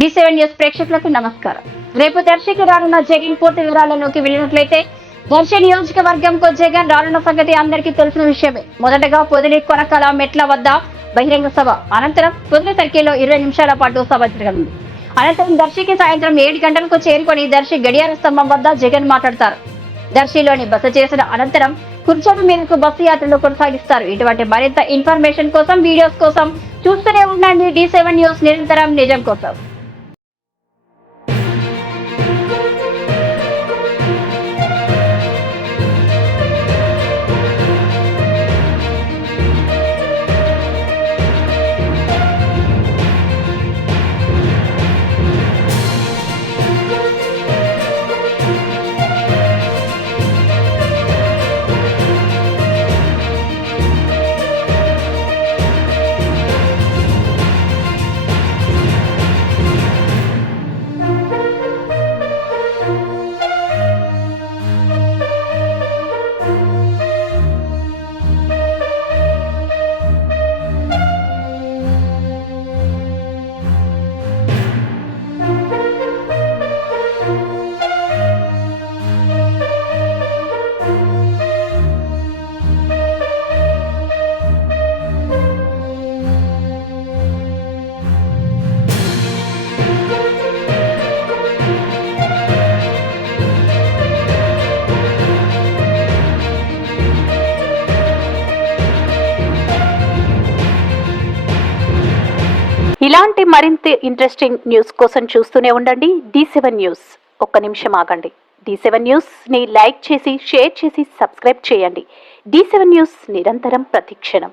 D7 news ప్రేక్షకులకు నమస్కారం. రేపు దర్శికి రానున్న జగన్ పూర్తి వివరాలలోకి వెళ్ళినట్లయితే దర్శి నియోజకవర్గంకు జగన్ రానున్న సంగతి అందరికీ తెలిసిన విషయమే. మొదటగా పొదిలి కొనకల మెట్ల వద్ద బహిరంగ సభ, అనంతరం పొదిలి సర్కిల్లో 20 నిమిషాల పాటు సభ జరగనుంది. అనంతరం దర్శికి సాయంత్రం 7 గంటలకు చేరుకొని దర్శి గడియార స్తంభం వద్ద జగన్ మాట్లాడతారు. దర్శిలోని బస చేసిన అనంతరం కుర్చోట మీదకు బస్సు యాత్రలు కొనసాగిస్తారు. ఇటువంటి మరింత ఇన్ఫర్మేషన్ కోసం, వీడియోస్ కోసం చూస్తూనే ఉండండి D7 న్యూస్, నిరంతరం నిజం కోసం. ఇలాంటి మరింత ఇంట్రెస్టింగ్ న్యూస్ కోసం చూస్తూనే ఉండండి D7 న్యూస్. ఒక్క నిమిషం ఆగండి. D7 న్యూస్ ని లైక్ చేసి, షేర్ చేసి, సబ్స్క్రైబ్ చేయండి. D7 న్యూస్ నిరంతరం ప్రతిక్షణం.